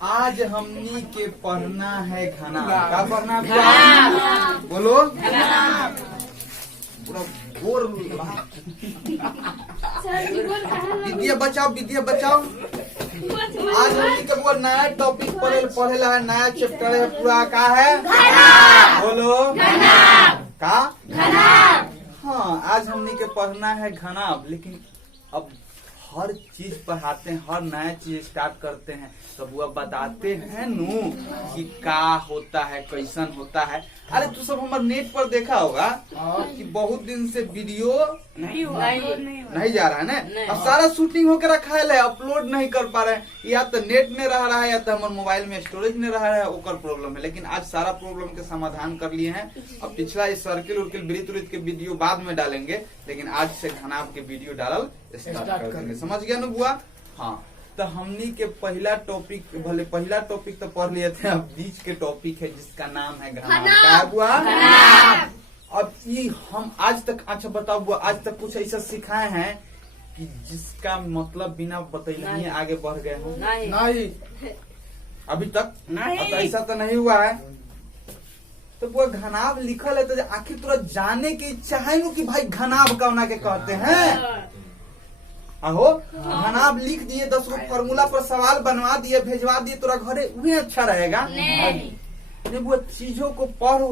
आज हमनी के पढ़ना है घना। क्या पढ़ना है? बोलो। पूरा गोर विद्या बचाओ, विद्या बचाओ। आज हमनी के वो नया टॉपिक पढ़ेला है, नया चैप्टर है पूरा। का है? बोलो। का? हाँ, आज हमनी के पढ़ना है घनाभ। लेकिन अब हर चीज पढ़ाते हैं, हर नया चीज स्टार्ट करते हैं, तब वो बताते हैं नू कि का होता है, कैसन होता है। अरे तू सब हमारे नेट पर देखा होगा कि बहुत दिन से वीडियो नहीं जा रहा है ना। अब सारा शूटिंग होकर रखा है, अपलोड नहीं कर पा रहे हैं। या तो नेट में रह रहा है या तो हमारे मोबाइल में स्टोरेज में रह रहा है, ओकर प्रॉब्लम है। लेकिन आज सारा प्रॉब्लम के समाधान कर लिए हैं। अब पिछला इस सर्किल उर्किल वृत्त के वीडियो बाद में डालेंगे, लेकिन आज से घनाभ के वीडियो डालल स्टार्ट कर देंगे। समझ गया ना बुआ? हाँ, तो हमनी के पहला टॉपिक, भले पहला टॉपिक तो पढ़ लिए थे, अब बीच के टॉपिक है जिसका नाम है घनाभ। क्या बुआ? अब ये हम आज तक, अच्छा बताओ बुआ, आज तक कुछ ऐसा सिखाए हैं कि जिसका मतलब बिना बतैले आगे बढ़ गए हो? नहीं, अभी तक नहीं। अब ऐसा तो नहीं हुआ है। तो वो घनाभ लिखल है, तो आखिर तुरा जाने की इच्छा है कि भाई घनाभ कौना के कहते हैं? आहो, घनाभ लिख दिए, 10 गो फॉर्मूला पर सवाल बनवा दिए, भेजवा दिए, तोरा घरे वही अच्छा रहेगा? नहीं, वो चीजों को पढ़ो,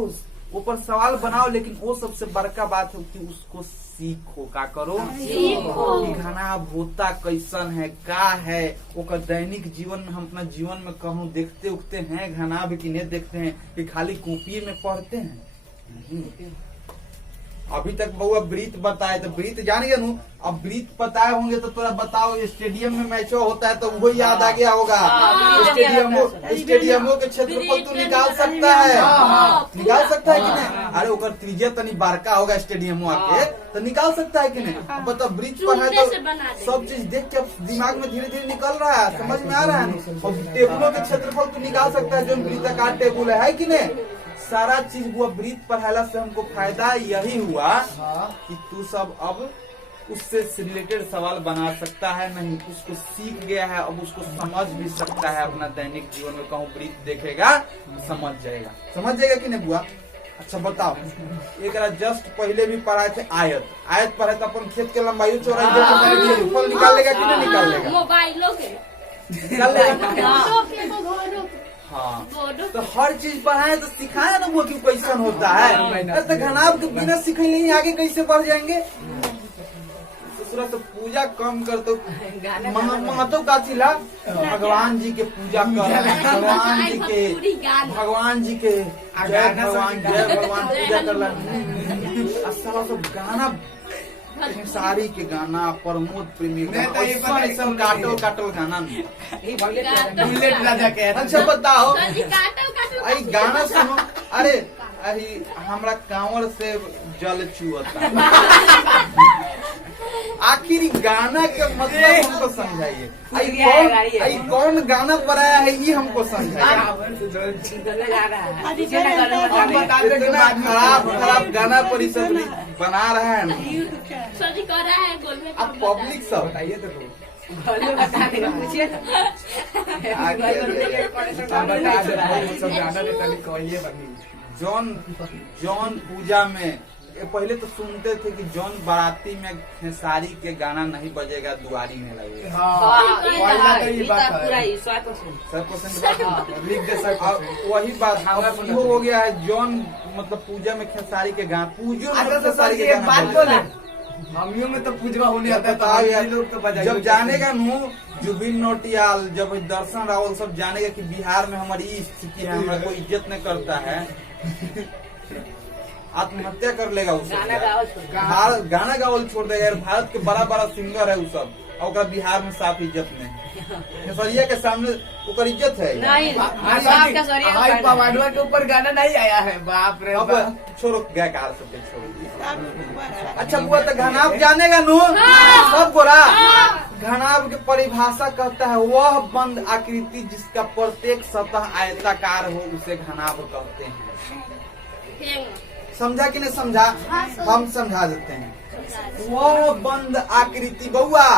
ऊपर सवाल बनाओ, लेकिन वो सबसे बड़का बात है कि उसको सीखो। का करो? सीखो कि घनाभ होता कैसन है, का है। ओकर दैनिक जीवन में, हम अपना जीवन में कहूँ देखते उगते हैं घनाभ की नहीं देखते हैं कि खाली कॉपी में पढ़ते हैं? नहीं। अभी तक बउआ ब्रीत बताए, तो ब्रीत जान गया नू। अब ब्रीत बताए होंगे तो थोड़ा बताओ, स्टेडियम में मैचो होता है तो वो याद आ गया होगा। स्टेडियमों के क्षेत्रफल तो निकाल सकता है, निकाल सकता है कि नहीं? अरे ओकर त्रिज्या तनी बारका होगा स्टेडियमों आके, तो निकाल सकता है कि नहीं? बताओ, ब्रीत पढ़ा तो सब चीज देख के दिमाग में धीरे धीरे निकल रहा है, समझ में आ रहा है। और टेबुलों के क्षेत्रफल तो निकाल सकता है, जो वृत्ताकार टेबुल है कि नहीं? सारा चीज वो ब्रीथ पढ़ाला से हमको फायदा यही हुआ कि तू सब अब उससे रिलेटेड सवाल बना सकता है। नहीं, उसको सीख गया है, अब उसको समझ भी सकता है। अपना दैनिक जीवन में कहूँ ब्रीथ देखेगा, समझ जाएगा कि नहीं बुआ? अच्छा बताओ, एक जस्ट पहले भी पढ़ाए थे आयत पढ़े तो अपन खेत के लंबाई चौड़ाई फल निकाल लेगा कि नहीं निकाल लेगा? मोबाइलों के निकाल लेगा। हाँ, तो हर चीज पढ़ाए तो सिखाए ना वो कि कैसन होता है। तो घनाभ के बिना सीखे नहीं आगे कैसे बढ़ जाएंगे? ससुरा तो पूजा कम कर, तो महतो का चिल्ला भगवान जी के पूजा कर, भगवान जी के जय भगवान पूजा कर। सब गाना सारी के गाना, प्रमोद प्रेमी काटल गाना। अच्छा बताओ, आई गाना सुनो। अरे हमरा कांवर से जल छुअता, आखिर गाना के मतलब हमको समझाइए। आई कौन गाना बनाया है ये हमको समझाइए। खराब गाना पर ही सब बना रहा है ना। अब पब्लिक सब बताइए तो जौन पूजा में पहले तो सुनते थे कि जौन बाराती में खेसारी के गाना नहीं बजेगा दुआरी में लगेगा। वही बात हो गया है। जौन मतलब पूजा में खेसारी के गाना, पूजो में खेसारी के गाना, हमियों में तो पूजवा होने आता है। तो जब जानेगा नू जुबिन नौटियाल, जब दर्शन रावल सब जानेगा कि बिहार में हमारी स्थिति है, हमारा कोई इज्जत नहीं करता है, आत्महत्या कर लेगा। गाना गावल छोड़ देगा। भारत के बड़ा सिंगर है वो सब, और बिहार में साफ इज्जत नहीं। खेसरिया के सामने ओकर इज्जत है नहीं। के ऊपर गाना नहीं आया है। बाप रे बाप, छोड़ो गायकार सबके छोड़ो। अच्छा बुआ, तो घनाभ जानेगा नू सब गोरा। घनाभ की परिभाषा कहता है वह बंद आकृति जिसका प्रत्येक सतह आयताकार हो, उसे घनाभ कहते हैं। समझा कि नहीं समझा? हम समझा देते हैं। वह बंद आकृति बउआ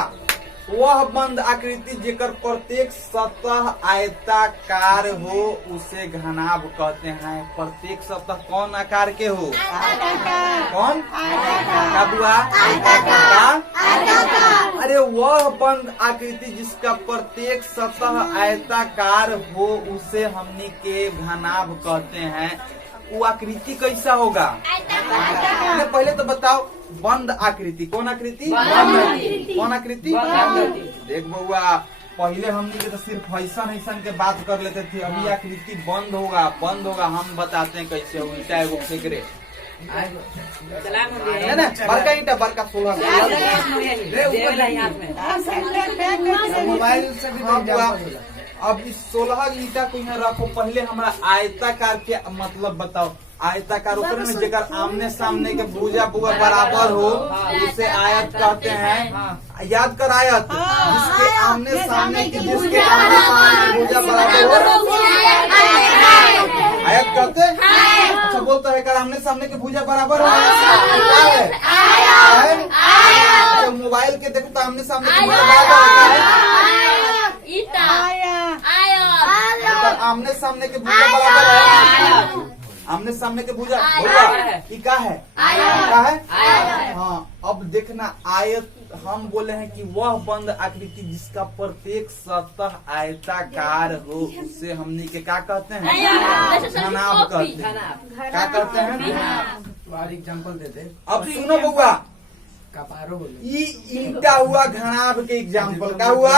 वह बंद आकृति जेकर प्रत्येक सतह आयताकार हो उसे घनाभ कहते हैं। प्रत्येक सतह कौन आकार के हो? कौन? क्या हुआ? अरे वह बंद आकृति जिसका प्रत्येक सतह आयताकार हो उसे हमनी के घनाभ कहते हैं। वो आकृति कैसा होगा? पहले तो बताओ बंद आकृति कौन आकृति? कौन आकृति? देख बउआ, पहले हमने के तो सिर्फ ऐसा के बात कर लेते थे, अभी आकृति बंद होगा। हम बताते हैं कैसे उल्टा एगो फेंकरे बड़का ईटा बड़का 16 मोबाइल से भी नहीं जा पाएगा। अब इस 16 ईटा को यहाँ रखो। पहले हमारा आयताकार के मतलब बताओ। आयताकार ऊपर में जेकर आमने सामने के भुजा बराबर हो उसे आयत कहते हैं। याद कर आयत, जिसके आमने सामने की भुजा बराबर हो आयत कहते हैं। अच्छा बोलता है कर आमने सामने के भुजा बराबर हो तो मोबाइल के देखो तो आमने सामने की भुजा बराबर है। आमने सामने के भुजा बराबर है। आमने सामने के भुजा ये क्या है? क्या है? हाँ, अब देखना आयत हम बोले हैं कि वह बंद आकृति जिसका प्रत्येक सतह आयताकार हो उसे हमने के क्या कहते हैं? घनाभ कहते हैं। क्या कहते हैं? एग्जाम्पल देते। अब सुनो बउआ, कपारो बोले ये ईटा हुआ घनाभ के एग्जाम्पल। क्या हुआ?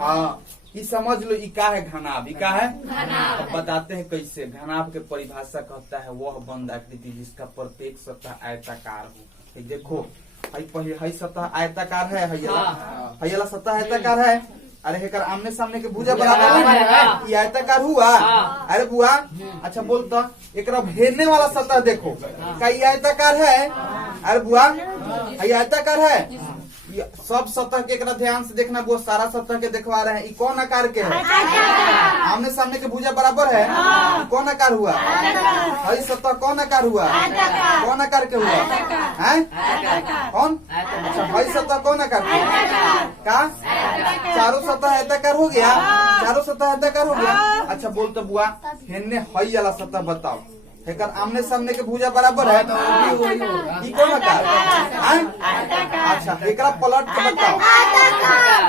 हाँ, ये समझ लो ई का है घनाभ। ई का है? अब बताते हैं कैसे। घनाभ के परिभाषा कहता है वह बंद आकृति जिसका प्रत्येक सतह आयताकार हो। ये देखो हई सतह आयताकार है, हईला सतह आयताकार है। अरे हेकर आमने सामने के भुजा बराबर है, ये आयताकार हुआ। अरे बुआ अच्छा बोलता एक घेरने वाला सतह देखो, क्या ये आयताकार है? अरे बुआ ये आयताकार है। सब सतह के एक ध्यान से देखना, वो सारा सतह के देखवा रहे हैं। ये कौन आकार के है? आमने सामने के भुजा बराबर है। कौन आकार हुआ? हई सतह कौन आकार हुआ? कौन आकार के हुआ है? कौन? अच्छा हई सतह कौन आकार का? चारों सतह आयताकार हो गया। चारों सतह आयताकार हो गया। अच्छा बोल तो बुआ हेने हई वाला सतह बताओ। हेकर आमने सामने के भुजा बराबर है तो ये कौन आकार? अच्छा एकरा पलट के बताओ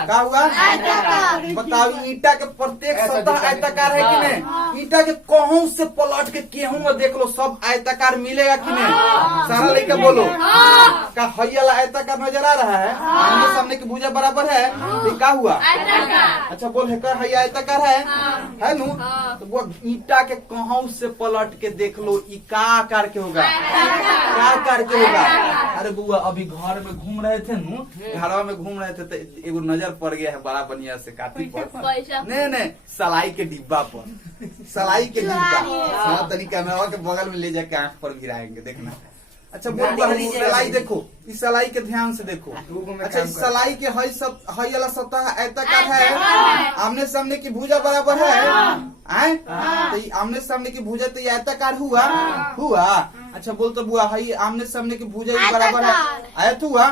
क्या हुआ? बताओ ईटा के प्रत्येक सतह आयताकार है कि नहीं? ईटा के कहूं से पलट के केहू में देख लो सब आयताकार मिलेगा कि नहीं? सारा लेके बोलो का हई वाला आयताकार नजर आ रहा है? आमने सामने की भुजा बराबर है, ये क्या हुआ? अच्छा बोल हेकर हई आयताकार है नु? तो वो ईटा के कहूं से पलट के देख लो ई का आकार के होगा? क्या आकार के होगा? अरे बुआ अभी घर में घूम रहे थे नु, घरवा में घूम रहे थे तो एगो नजर पड़ गया है बड़ा बढ़िया से काटी पर नहीं सलाई के डिब्बा पर। सलाई के डिब्बा सारा तरीका में के बगल में ले जाके आंख पर गिराएंगे देखना। अच्छा बोल सलाई देखो, इस सलाई के ध्यान से देखो। अच्छा इस सलाई के हई वाला सतह आयताकार है, आमने सामने की भुजा बराबर है। तो आमने सामने की भुजा तो आयताकार हुआ। अच्छा बोल तो बुआ हई आमने सामने की भुजा बराबर है आयत हुआ?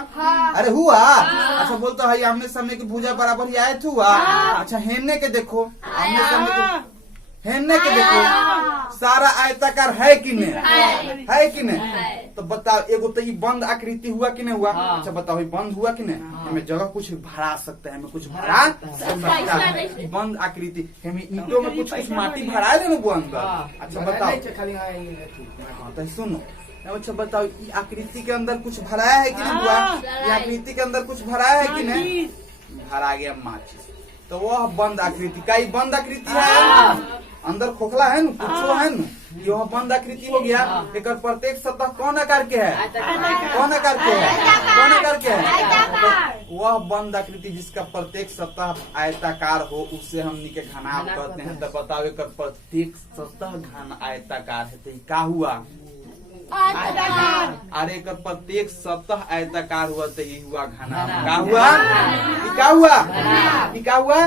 अरे हुआ। अच्छा बोल तो हई आमने सामने की भुजा बराबर ही आयत हुआ। अच्छा हेरने के देखो, आमने सामने के हेरने के देखो सारा आयताकार है कि नहीं? है कि नहीं? तो बताओ एगो तो ये बंद आकृति हुआ कि नहीं हुआ? अच्छा बताओ ये बंद हुआ कि नहीं? हमें जगह कुछ भरा सकता है, हमें कुछ भरा सकता है। बंद आकृति हमें ईंटों में कुछ माटी भरा दे वो अंदर। अच्छा बताओ तो सुनो। अच्छा बताओ ये आकृति के अंदर कुछ भराया है कि नहीं हुआ? ये आकृति के अंदर कुछ भराया है कि नहीं? भरा गया माचिस। तो वह बंद आकृति का बंद आकृति है। अंदर खोखला है न, कुछो है न, यह बंद आकृति हो गया। एक प्रत्येक सतह कौन आकार के है? कौन आकार के है? कौन आकार के है? तो वह बंद आकृति जिसका प्रत्येक सतह आयताकार हो उसे हमनी के घनाभ कहते हैं। तो बताओ एक प्रत्येक सतह घन आयताकार है तो क्या हुआ? अरे एकर प्रत्येक सतह आयताकार हुआ तो ये हुआ घनाभ। का हुआ? ई का हुआ? ई का हुआ?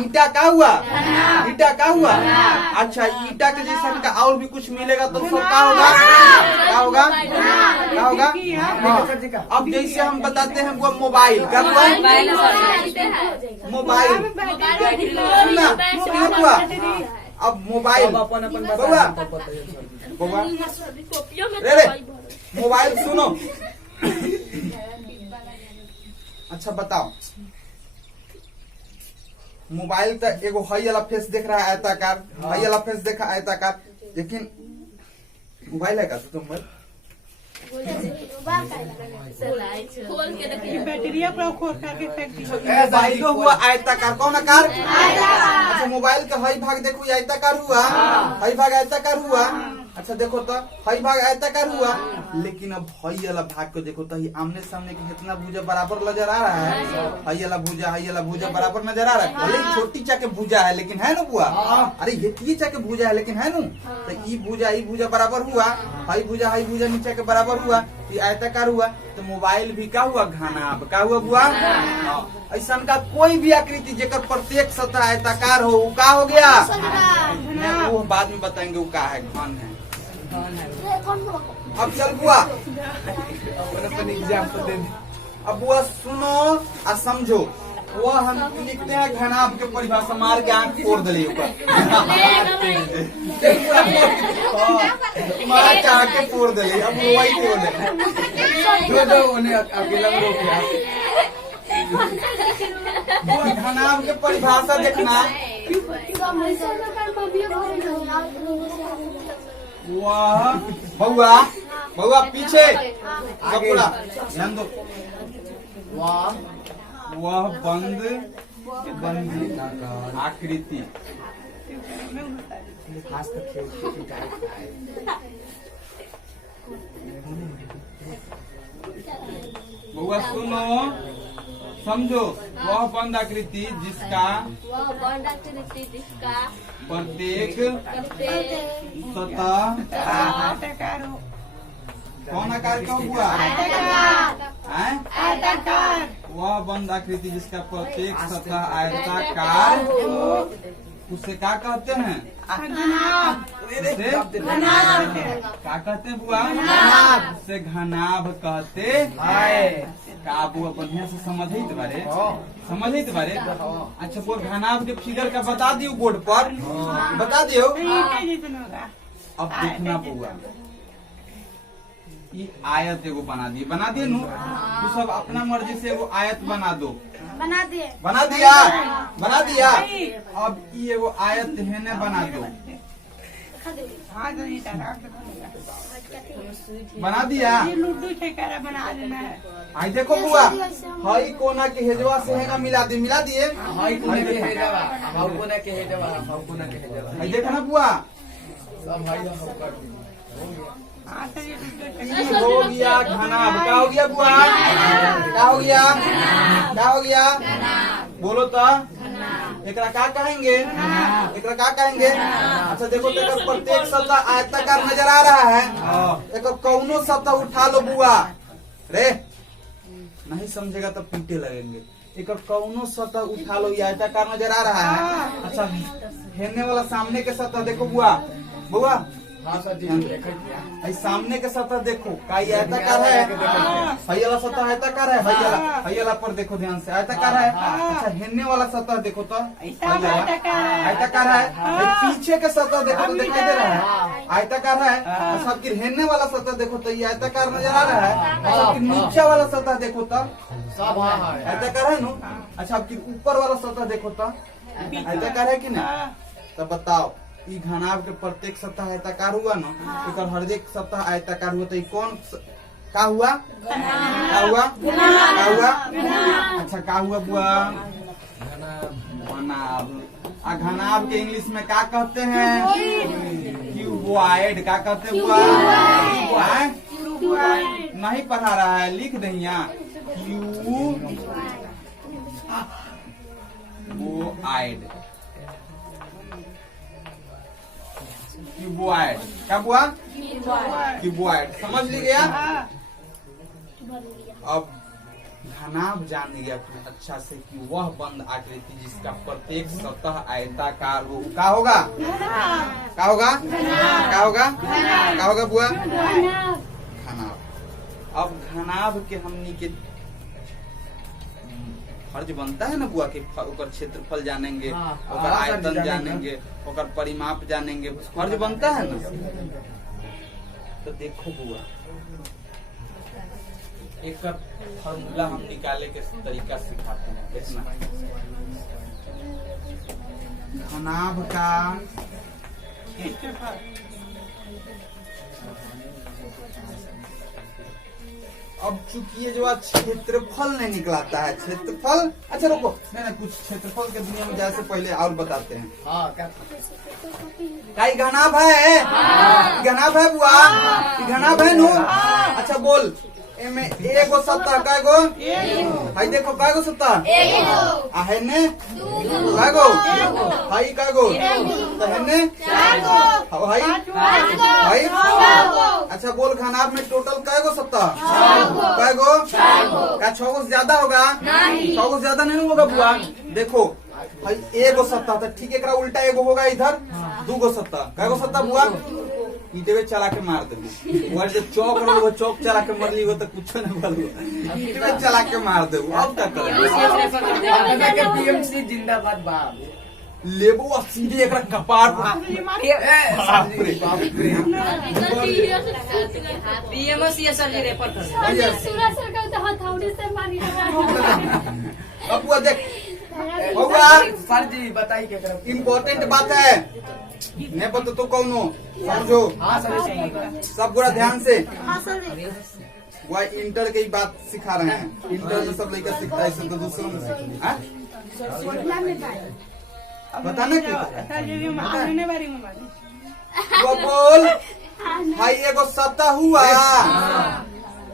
ईटा का हुआ? ईटा का हुआ? अच्छा, ईटा के जैसा का और भी कुछ मिलेगा तो सब का होगा? क्या होगा? क्या होगा? हाँ। अब जैसे हम बताते हैं वो मोबाइल का हुआ? मोबाइल सुनना हुआ। अब मोबाइल बउआ बउआ रे मोबाइल सुनो। अच्छा बताओ, मोबाइल तो एगो हई वाला फेस देख रहा है आयताकार, हई वाला फेस देखा आयताकार, लेकिन मोबाइल है का तो तुम बैटरिया पर खोल करके फेंक दी। मोबाइल हुआ आयताकार। कौन आकार? अच्छा, मोबाइल का हई भाग देखो आयताकार हुआ, हई भाग आयताकार हुआ। अच्छा देखो तो हई भाग आयताकार हुआ, लेकिन अब हई वाला भाग को देखो तो आमने सामने के कितना भुजा बराबर नजर आ रहा है। हई वाला भुजा बराबर नजर आ रहा है। भले छोटी चाके भुजा है लेकिन है ना बुआ? अरे ये चाके भुजा है लेकिन है नु? तो ई भुजा बराबर हुआ, हई भुजा नीचे के बराबर हुआ, ये आयताकार हुआ। तो मोबाइल भी का हुआ? घनाभ। का हुआ बुआ? ऐसा का कोई भी आकृति जेकर प्रत्येक सतह आयताकार हो वो का हो गया? वो बाद में बताएंगे वो का है, घन है। अब चल बुआ अपन एग्जाम्पल दे। अब बुआ सुनो और समझो। वो हम लिखते हैं घनाभ के परिभाषा मार के आंख फोड़ दिली ऊपर मार के आंख फोड़ दिली। अब वो वही बोले जो उन्हें अकेला रोक गया। बुआ घनाभ के परिभाषा देखना। वाह बउआ पीछे कपड़ा ध्यान दो। वह बंद आकृति बउआ सुनो समझो। वह बंद आकृति जिसका प्रत्येक सतह कौन आकार का हुआ? वह बंद आकृति जिसका प्रत्येक सतह आयताकार उसे क्या कहते हैं? उसे क्या कहते हैं बुआ? उसे घनाभ कहते हैं। का बुआ बढ़िया से समझे बारे। अच्छा वो घनाभ के फिगर का बता दियो बोर्ड पर, बता दियो। अब देखना बुआ, ये आयत एगो बना दिए नु। तू सब अपना मर्जी से एगो आयत बना दो। बना दिया। अब ये एगो आयत हेने बना दो। बना दिया। लूडो छेकारा बना देना है। आई देखो बुआ, हई कोना के हेजवा से हेगा मिला दिए। हाई कोना के हेजवा, हाउ कोना के हेजवा। आई देखा ना बुआ, सब हाई हम कर दी। ये हो गया घनाभ। क्या हो गया बुआ? क्या हो गया? बोलो तो एकरा क्या कहेंगे? अच्छा देखो तो प्रत्येक सतह आयताकार नजर आ रहा है। एक कौनो सतह उठा लो बुआ रे, नहीं समझेगा तो पीटे लगेंगे। एक कौनो सतह उठा लो, ये आयताकार नजर आ रहा है। अच्छा हेरने वाला सामने के सतह देखो बुआ। हाँ सर जी, सामने के सतह देखो, का ये आयताकार है? हई वाला सतह आयताकार है। हई वाला पर देखो ध्यान से, आयताकार है। अच्छा हेरने वाला सतह देखो तो आयताकार है। पीछे के सतह देखो तो दिखाई दे रहा है आयताकार है। अच्छा आपकी हेरने वाला सतह देखो तो ये आयताकार नजर आ रहा है। और नीचे वाला सतह देखो तो सब आयताकार है नु। अच्छा आपकी ऊपर वाला सतह देखो तो आयताकार है कि नहीं? तो बताओ ई घनाभ के प्रत्येक सतह आयताकार हुआ ना, एकर हर एक सतह आयताकार हुआ तो कौन का हुआ? अच्छा का हुआ बुआ? घनाभ। घनाभ के इंग्लिश में क्या कहते हैं? क्यूबॉइड। क्या कहते हैं बुआ? नहीं पढ़ा रहा है, लिख दहिया क्यूबॉइड। क्यूबॉइड क्या बुआ? क्यूबॉइड समझ लिया। हाँ। अब घनाभ जान लिया तुम अच्छा से कि वह बंद आकृति जिसका प्रत्येक सतह आयताकार हो। क्या होगा? क्या होगा? क्या होगा? क्या होगा बुआ? घनाभ। अब घनाभ के हमनी के फर्ज बनता है ना बुआ के ओकर क्षेत्रफल जानेंगे, ओकर आयतन जानेंगे, ओकर परिमाप जानेंगे, फर्ज बनता है ना। तो देखो बुआ एक फॉर्मूला हम निकाले के तरीका सिखाते हैं। देखना घनाभ का अब चूंकि ये जो आज क्षेत्रफल नहीं निकलाता है, क्षेत्रफल अच्छा रुको नहीं कुछ क्षेत्रफल के दुनिया में जाए से पहले और बताते हैं। क्या घनाभ है? घनाभ है बुआ? घनाभ है नु? अच्छा बोल एमे एगो सत्ता कैगो? हाई देखो कैगो सत्ता? आहे ने कैगो? हाई कैगो? तो है ने हाई हाई। अच्छा बोल घनाभ में टोटल कैगो सत्ता? कैगो? क्या 6 गो ज्यादा होगा? 6 गो ज्यादा नहीं होगा बुआ। देखो भाई एगो सत्ता था ठीक है, एक उल्टा एगो होगा इधर 2 गो सत्ता। कैगो सत्ता बुआ? ईटे चला के मार देबू। और जब चौक रहो वो चौक चला के मर ली हो तो कुछ नहीं बोलो, ईटे चला के मार देबू। अब क्या करें? पीएमसी जिंदाबाद बाप लेबू और सीधे एक कपार अब बुआ देख बुआ सर जी बताइए क्या करें। इम्पोर्टेंट बात है नहीं पता तो कौन हो समझो। हाँ सर सब पूरा ध्यान से वह इंटर की बात सिखा रहे हैं। इंटर में सब लड़का सीखता है, सब तो दूसरों में सीखता है। बताना वो बोल भाई एगो सत्ता हुआ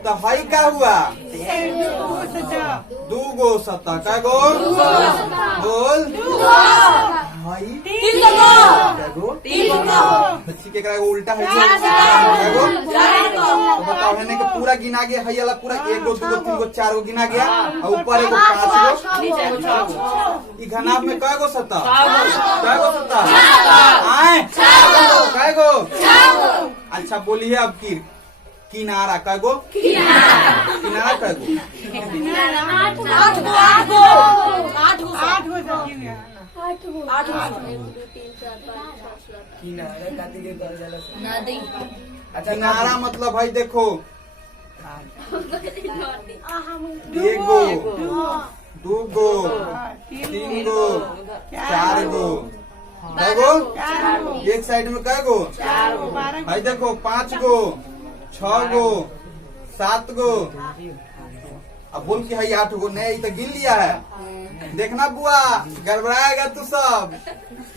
तो हाई का हुआ 2 गो सत्ता क्या गो? बोल हाई 3 गो बच्ची के उल्टा है तो बताओ है कि पूरा गिना गया है वाला पूरा 1 गो 2 गो 3 गो 4 गो गिना गया और ऊपर एगो 5 गो। घनाभ में कै गो सत्ता? कै गो सत्ता? आए कै गो? अच्छा बोलिए अब की किनारा कै गो? किनारा कै गो? किनारा मतलब भाई देखो 1 गो 2 गो 3 गो 4 गो कै गो? एक साइड में कै गो? भाई देखो 5 गो 6 गो 7 गो। अब बोल के है 8 गो नहीं तो गिन लिया है। देखना बुआ गड़बड़ाएगा तू सब।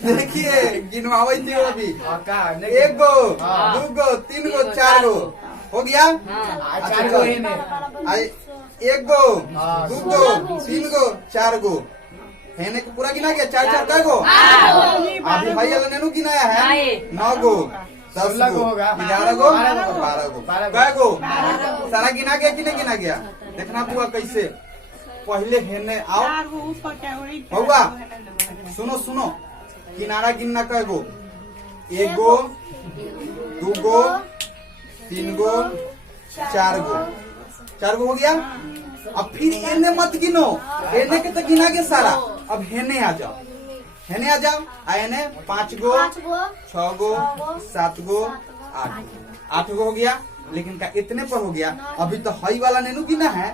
देखिए गिनवावे थी अभी 1 गो 2 गो 3 गो 4 गो हो गया। 1 गो 2 गो 3 गो 4 गो है ने पूरा गिना गया। 4 कै गो? अभी भाई वाला ने गिनाया है 9 गो 10 गो 11 गो 12 गो कै गो? सारा गिना गया कि नहीं गिना गया? देखना बुआ कैसे पहले हेने आओ होगा। सुनो सुनो किनारा गिनना कै गो? 1 गो 2 गो 3 गो 4 गो 4 गो हो गया। अब फिर हेने मत गिनो, हेने के तो गिना गया सारा। अब हेने आ जाओ, हेने आ जाओ। आने 5 गो 6 गो 7 गो 8 गो हो गया। लेकिन क्या इतने पर हो गया? अभी तो हई वाला नेनू गिना है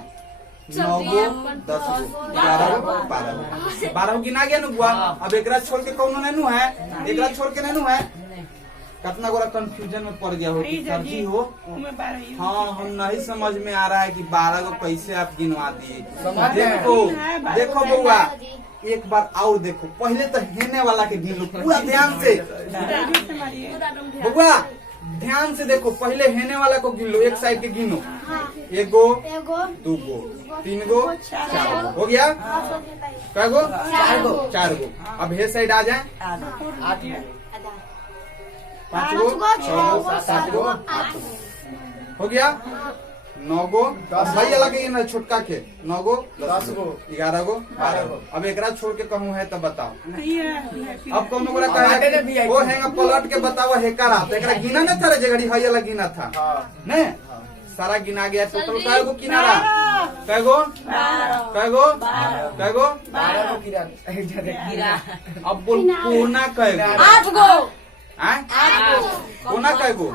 9 गो 10 गो 11 गो 12 गो गिना गया ना बुआ। अब एक छोड़ के कौन नेनू है? एक छोड़ के नेनू है। कितना गोरा कंफ्यूजन में पड़ गया हो सब्जी हो। हाँ हम नहीं समझ में आ रहा है कि 12 गो कैसे आप गिनवा दिए। देखो देखो बउआ एक बार और देखो पहले तो हेने वाला के गिन लो पूरा ध्यान से। बउआ ध्यान से देखो पहले हेने वाला को गिन लो, एक साइड के गिनो। 1 गो 2 गो 3 गो 4 गो हो गया। कै गो? 4 गो। अब हे साइड आ जाए 5 गो 6 गो 7 गो हो गया 9 गो भैया लगे ना छोटका के 9 गो 10 गो 11 गो 12 गो। अब एकरा छोड़ के कहूँ है तो बताओ नहीं है अब कौन बोला कहे वो हैंगा पलट के बताओ है करा तो एकरा गिना न था जगड़ी भैया लगी ना था ने सारा गिना गया टोटल कै गो किनारा कै गो कै गो कै गो 12 गो गिरा अब बोल कोना कै गो 8 गो हैं? कोना कै गो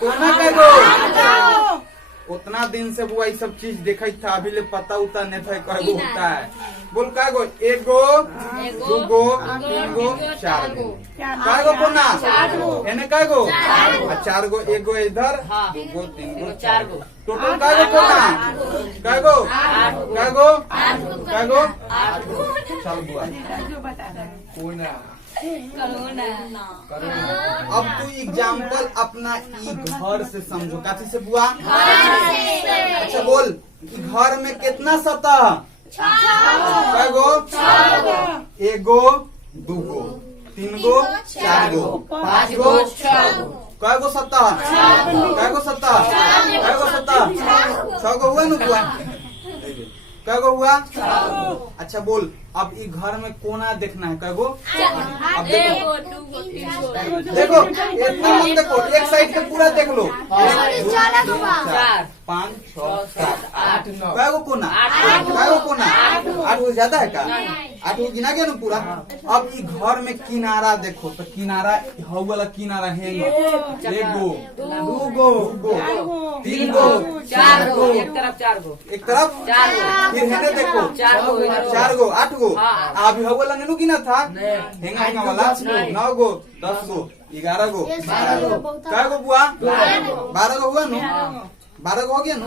कोना कै गो उतना दिन से बुआ ये सब चीज देखा था अभी ले पता उता नहीं था कै गो होता है बोल कै गो 1 गो 2 गो 3 गो 4 गो कै गो कोना एने कै गो 4 गो 1 गो इधर 2 गो 3 गो 4 गो टोटल कै गो कोना कै गो कै गो कै गो चल बुआ जो बता रहा है कोना अब तू एग्जाम्पल अपना ई घर से समझो काची से बुआ अच्छा बोल ई घर में कितना सतह कै गो 1 गो 2 गो 3 गो 4 गो 5 गो 6 गो कै गो सतह कै गो सतह कै गो सतह 6 गो हुआ न बुआ कै गो हुआ अच्छा बोल अब ई घर में कोना देखना है कै गो अब देखो देखो इतना मत देखो एक साइड के पूरा देख लो 5 6 7 8 9 कै गो कोना कै गो कोना 8 गो ज्यादा है का 8 गो गिना गया ना पूरा अब ई घर में किनारा देखो तो किनारा हौ वाला किनारा है 1 गो 2 गो 3 गो 4 गो एक तरफ 4 गो एक तरफ 4 गो फिर हेने देखो 4 गो 4 गो 8 गो अभी हौ वाला नेनु गिना था हेंगा हेंगा वाला 9 गो 10 गो 11 गो 12 गो कै गो बुआ 12 गो हुआ नु 12 गो हो गया नु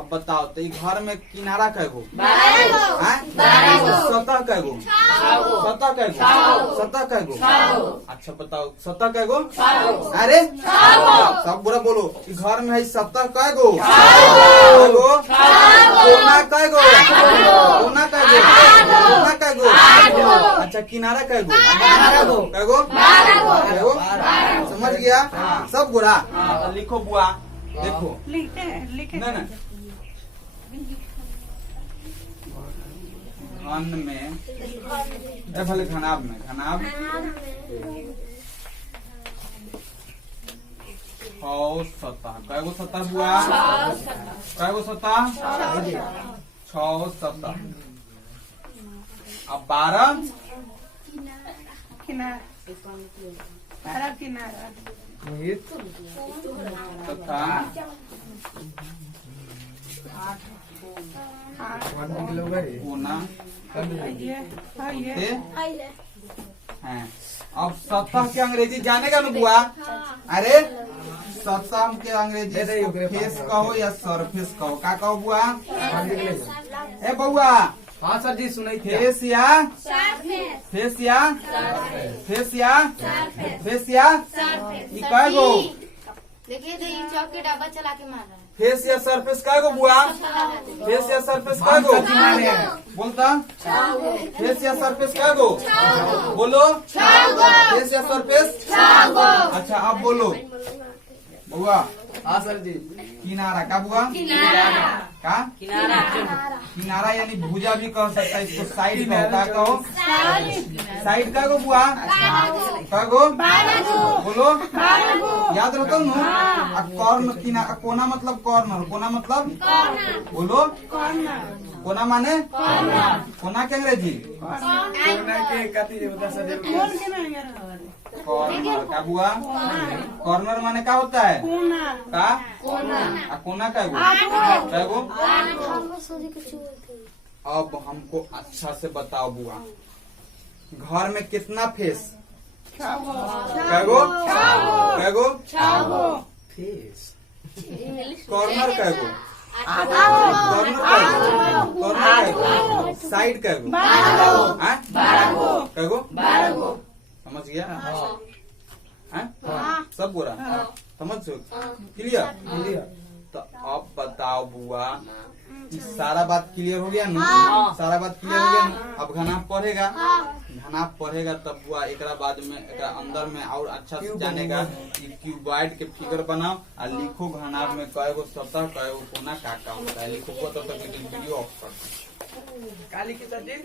अब बताओ तो ई घर में किनारा कै गो 12 गो हैं? सतह कै गो सतह कै गो सतह कै गो अच्छा बताओ सतह कै गो अरे सब बुरा बोलो ई घर में है सतह कै गो कै गो कोना कै गो कोना कै गो कोना कै गो अच्छा किनारा कै गो कै गो कै गो समझ गया सब बुरा लिखो बुआ देखो लिखते हैं लिखे ना ना घन में भले घनाब में घनाब 6 सतह कै गो सतह बुआ कै गो सतह 6 सतह अब 12 किनारा सारा किनारा तथा 1 किलो गई कोना ये ते हैं अब सतह के अंग्रेजी जानेगा ना बुआ अरे सतह के अंग्रेजी इसको फेस कहो या सरफेस कहो का कहो बुआ ए बउआ हाँ सर जी सुनाई थे फेस या फेस या फेस या फेस या ई कै गो देखिए तो ये चौक के डब्बा चला के मार रहा है फेस या सरफेस कै गो बुआ फेस या सरफेस कै गो बोलता फेस या सरफेस कै गो बोलो फेस या सरफेस अच्छा अब बोलो बुआ हाँ सर जी किनारा का बुआ का किनारा किनारा यानी भुजा भी कह सकता है इसको साइड कहो का कहो साइड का गो बुआ का गो बोलो याद रखो नु आ कॉर्न किनारा कोना मतलब कॉर्नर कोना मतलब बोलो कोना माने कोना के अंग्रेजी कोना के कथी जे बता सर जी कौन के नहीं है कॉर्नर का बुआ कॉर्नर माने क्या होता है कोना का आ कोना का गो अब हमको अच्छा से बताओ बुआ घर में कितना फेस कै गो कै गो फेस कॉर्नर कै गो कॉर्नर कै गो कॉर्नर कै गो साइड कै गो हैं? कै गो समझ गया हैं? सब बुरा समझ क्लियर तो अब बताओ बुआ सारा बात क्लियर हो गया ना सारा बात क्लियर हो गया ना अब घना पढ़ेगा घनाभ पढ़ेगा तब हुआ एकरा बाद में एकरा अंदर में और अच्छा से जानेगा कि क्यूबॉइड के फिगर बनाओ और लिखो घनाभ में कएगो सतह कएगो कोना का होता है लिखो तब तक लेकिन वीडियो ऑफ कर दो। काली की सब्जी